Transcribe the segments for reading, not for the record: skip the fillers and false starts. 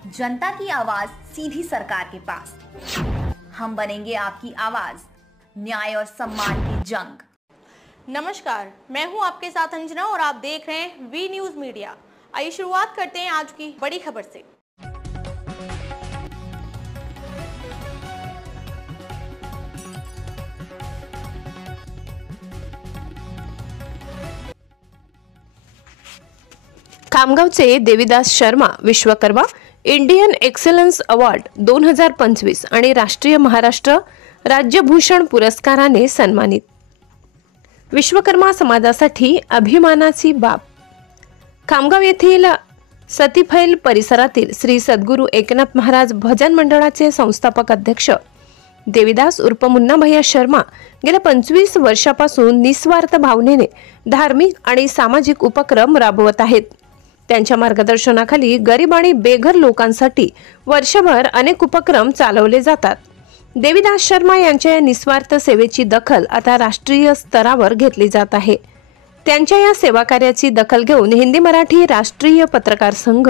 जनता की आवाज सीधी सरकार के पास। हम बनेंगे आपकी आवाज, न्याय और सम्मान की जंग। नमस्कार, मैं हूं आपके साथ अंजना और आप देख रहे हैं वी न्यूज मीडिया। आइए शुरुआत करते हैं आज की बड़ी खबर से। खामगावचे Devidas Sharma Vishwakarma Indian excellence award 2025 आणि राष्ट्रीय महाराष्ट्र राज्यभूषण पुरस्काराने सन्मानित। विश्वकर्मा समाजासाठी अभिमानाची बाब। खामगाव येथील सतीफैल परिसरातील श्री सद्गुरू एकनाथ महाराज भजन मंडळाचे संस्थापक अध्यक्ष देविदास उर्फ मुन्ना भैया शर्मा गेल्या 25 वर्षापासून निस्वार्थ भावनेने धार्मिक आणि सामाजिक उपक्रम राबवत आहेत। त्यांच्या मार्गदर्शनाखाली गरीब आणि बेघर लोकांसाठी वर्षभर अनेक उपक्रम चालवले जातात। देविदास शर्मा यांच्या या निस्वार्थ सेवेची दखल आता राष्ट्रीय स्तरावर घेतली जात आहे। त्यांच्या या सेवा कार्याची दखल घेऊन हिंदी मराठी राष्ट्रीय पत्रकार संघ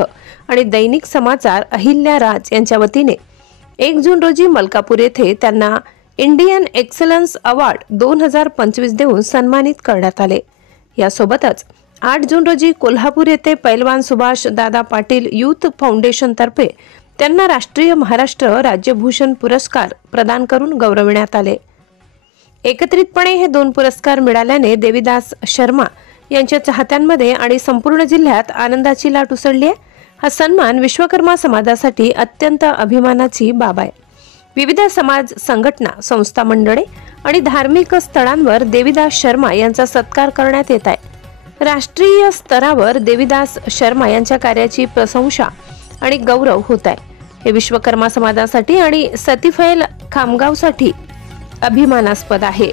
आणि दैनिक समाचार अहिल्या राज यांच्या वतीने 1 जून रोजी मलकापूर येथे त्यांना इंडियन एक्सलन्स अवॉर्ड 2025 देऊन सन्मानित करण्यात आले। यासोबतच 8 जून रोजी कोल्हापूर येथे पैलवान सुभाष दादा पाटील यूथ फाउंडेशन तर्फे त्यांना राष्ट्रीय महाराष्ट्र राज्यभूषण पुरस्कार प्रदान करून गौरविण्यात आले। एकत्रितपणे हे 2 पुरस्कार मिळाल्याने देविदास शर्मा यांच्या चाहत्यांमध्ये आणि संपूर्ण जिल्ह्यात आनंदाची लाट उसळली आहे। हा सन्मान विश्वकर्मा समाजासाठी अत्यंत अभिमानाची बाब आहे। विविध समाज संघटना, संस्था मंडळे आणि धार्मिक स्थळांवर देविदास शर्मा यांचा सत्कार करण्यात येत आहे। राष्ट्रीय स्तरावर देविदास शर्मा यांच्या कार्याची प्रशंसा आणि गौरव होत आहे। हे विश्वकर्मा समाजासाठी आणि सतीफैल खामगावसाठी अभिमानास्पद आहे।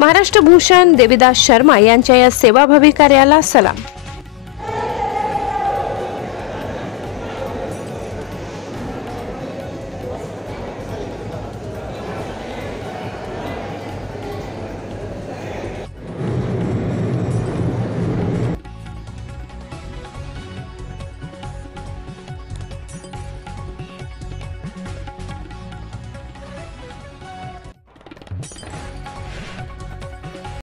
महाराष्ट्र भूषण देविदास शर्मा यांच्या या सेवाभावी कार्याला सलाम।